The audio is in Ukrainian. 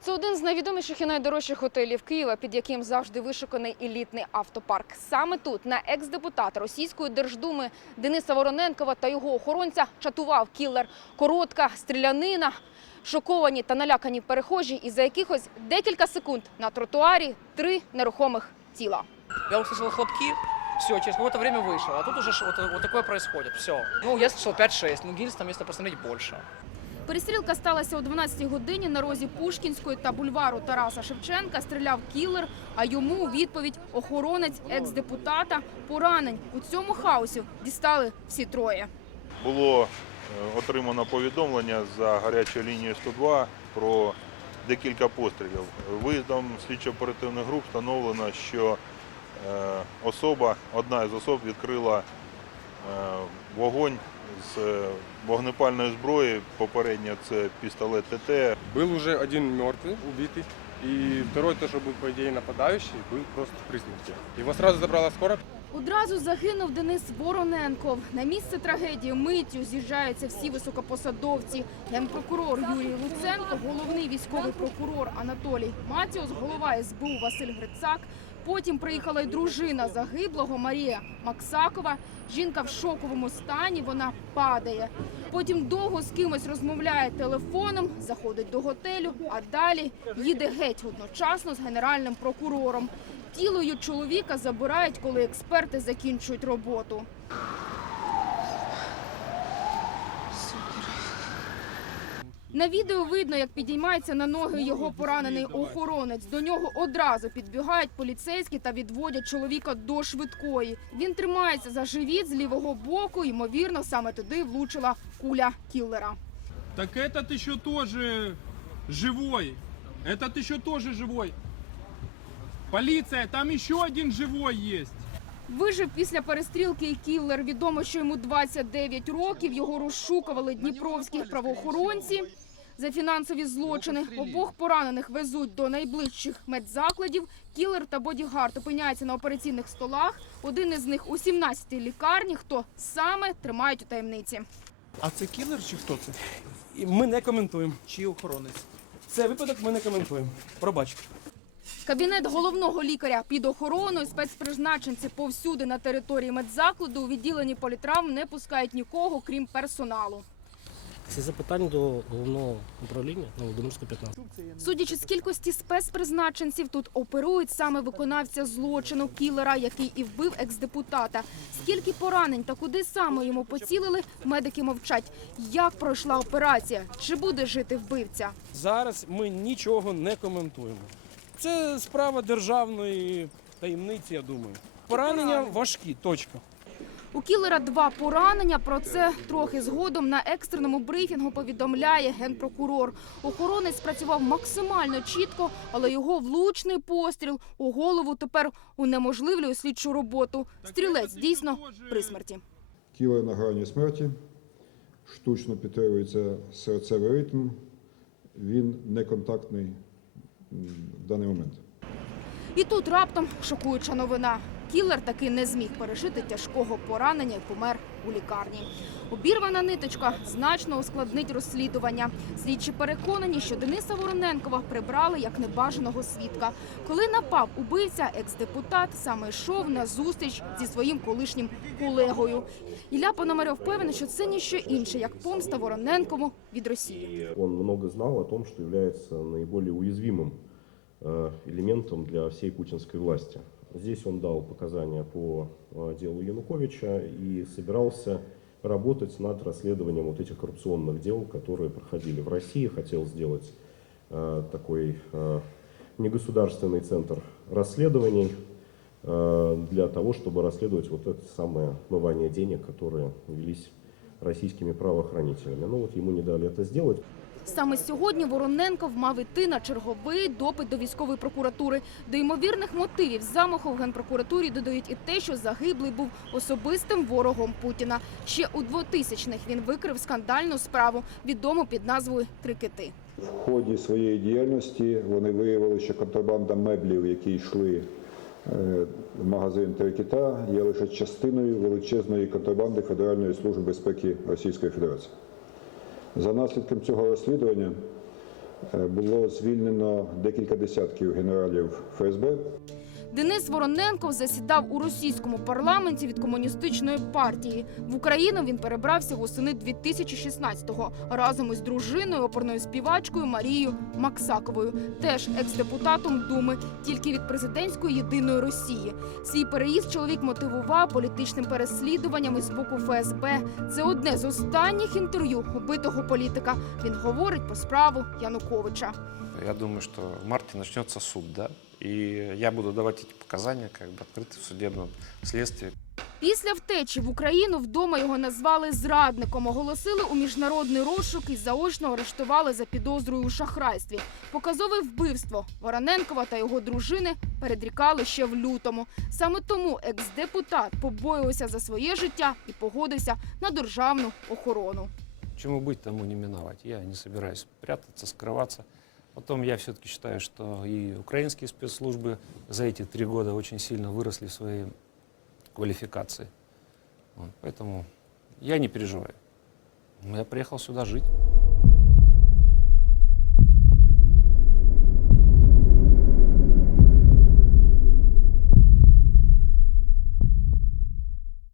Це один з найвідоміших і найдорожчих готелів Києва, під яким завжди вишуканий елітний автопарк. Саме тут, на екс-депутата Російської Держдуми Дениса Вороненкова та його охоронця чатував кілер. Коротка стрілянина, шоковані та налякані перехожі, і за якихось декілька секунд на тротуарі три нерухомих тіла. Я услышал хлопки, все, через какое-то время вышел, а тут уже ш- вот, вот такое происходит, все. Ну, я слышал 5-6, ну, гильз там, если посмотреть, больше. Перестрілка сталася о 12-й годині на розі Пушкінської та бульвару Тараса Шевченка. Стріляв кілер, а йому у відповідь охоронець екс-депутата поранень. У цьому хаосі дістали всі троє. Було е, отримано повідомлення за гарячою лінією 102 про декілька пострілів. Виїздом слідчо-оперативних груп встановлено, що е, особа, одна із особ відкрила е, вогонь з е, вогнепальної зброї. Попередньо це пістолет ТТ. Был уже один мертвый, убитый, и второй тоже был, по идее, нападающий, был просто при смерти. Его сразу забрала скорая. Одразу загинув Денис Вороненков. На місце трагедії миттю з'їжджаються всі високопосадовці. Генпрокурор Юрій Луценко, головний військовий прокурор Анатолій Матіос, голова СБУ Василь Грицак. Потім приїхала й дружина загиблого Марія Максакова. Жінка в шоковому стані, вона падає. Потім довго з кимось розмовляє телефоном, заходить до готелю, а далі їде геть одночасно з генеральним прокурором. Тілою чоловіка забирають, коли експерти закінчують роботу. На відео видно, як підіймається на ноги його поранений охоронець. До нього одразу підбігають поліцейські та відводять чоловіка до швидкої. Він тримається за живіт з лівого боку. Ймовірно, саме туди влучила куля кіллера. Так этот еще тоже живой. Этот еще тоже живой. Полиция, там еще один живой есть. Вижив після перестрілки і кіллер. Відомо, що йому 29 років. Його розшукували дніпровські правоохоронці за фінансові злочини. Обох поранених везуть до найближчих медзакладів. Кілер та бодігард опиняються на операційних столах. Один із них у 17-й лікарні. Хто саме тримають у таємниці? А це кілер чи хто це? Ми не коментуємо. Чи охоронець? Цей випадок ми не коментуємо. Пробачте. Кабінет головного лікаря під охороною спецпризначенці повсюди на території медзакладу у відділенні політравм не пускають нікого, крім персоналу. Це запитання до головного управління на Володимирську 15. Судячи з кількості спецпризначенців, тут оперують саме виконавця злочину кілера, який і вбив екс-депутата. Скільки поранень та куди саме йому поцілили, медики мовчать. Як пройшла операція? Чи буде жити вбивця? Зараз ми нічого не коментуємо. Це справа державної таємниці, я думаю. Поранення важкі, точка. У кілера два поранення. Про це трохи згодом на екстреному брифінгу повідомляє генпрокурор. Охоронець спрацював максимально чітко, але його влучний постріл у голову тепер унеможливлює слідчу роботу. Стрілець дійсно при смерті. Кілер на грані смерті, штучно підтримується серцевий ритм, він неконтактний в даний момент. І тут раптом шокуюча новина. Кілер таки не зміг пережити тяжкого поранення і помер у лікарні. Обірвана ниточка значно ускладнить розслідування. Слідчі переконані, що Дениса Вороненкова прибрали як небажаного свідка. Коли напав убивця, екс-депутат саме йшов на зустріч зі своїм колишнім колегою. Ілля Пономарьов впевнений, що це ніщо інше, як помста Вороненкову від Росії. Он много знал о том, что является наиболее уязвимым э, элементом для всей путинской власти. Здесь он дал показания по э, делу Януковича и собирался работать над расследованием вот этих коррупционных дел, которые проходили в России. Хотел сделать э, такой э, негосударственный центр расследований э, для того, чтобы расследовать вот это самое отмывание денег, которые велись российскими правоохранителями. Ну вот ему не дали это сделать. Саме сьогодні Вороненков мав іти на черговий допит до військової прокуратури. До ймовірних мотивів замаху в генпрокуратурі додають і те, що загиблий був особистим ворогом Путіна. Ще у 2000-х він викрив скандальну справу, відому під назвою Три кити. В ході своєї діяльності вони виявили, що контрабанда меблів, які йшли е, в магазин «Три кита», є лише частиною величезної контрабанди Федеральної служби безпеки Російської Федерації. За наслідком цього розслідування Е, Було звільнено декілька десятків генералів ФСБ. Денис Вороненков засідав у російському парламенті від комуністичної партії. В Україну він перебрався восени 2016-го разом із дружиною, оперною співачкою Марією Максаковою, теж екс-депутатом Думи, тільки від президентської єдиної Росії. Свій переїзд чоловік мотивував політичним переслідуваннями з боку ФСБ. Це одне з останніх інтерв'ю убитого політика. Він говорить про справу Януковича. Я думаю, что в марте начнется суд, да, и я буду давать эти показания как бы открыты в судебном следствии. Після втечі в Україну вдома його назвали зрадником, оголосили у міжнародний розшук і заочно арештували за підозрою у шахрайстві. Показове вбивство Вороненкова та його дружини передрікали ще в лютому. Саме тому екс-депутат побоювався за своє життя і погодився на державну охорону. Чему быть, тому не миновать. Я не собираюсь прятаться, скрываться. Потом я все-таки считаю, что и украинские спецслужбы за эти три года очень сильно выросли в своей квалификации. Вот, поэтому я не переживаю. Я приехал сюда жить.